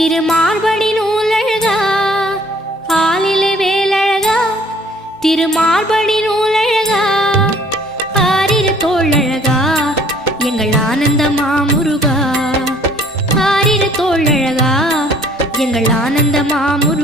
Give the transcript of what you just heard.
திருமார்படி நூலழகா ஆலிலே வேலழகா திருமார்படி நூலழகா ஆரிரு தோழழகா எங்கள் ஆனந்த மாமுருகா ஆரிரு தோழழகா எங்கள் ஆனந்த மாமுருகா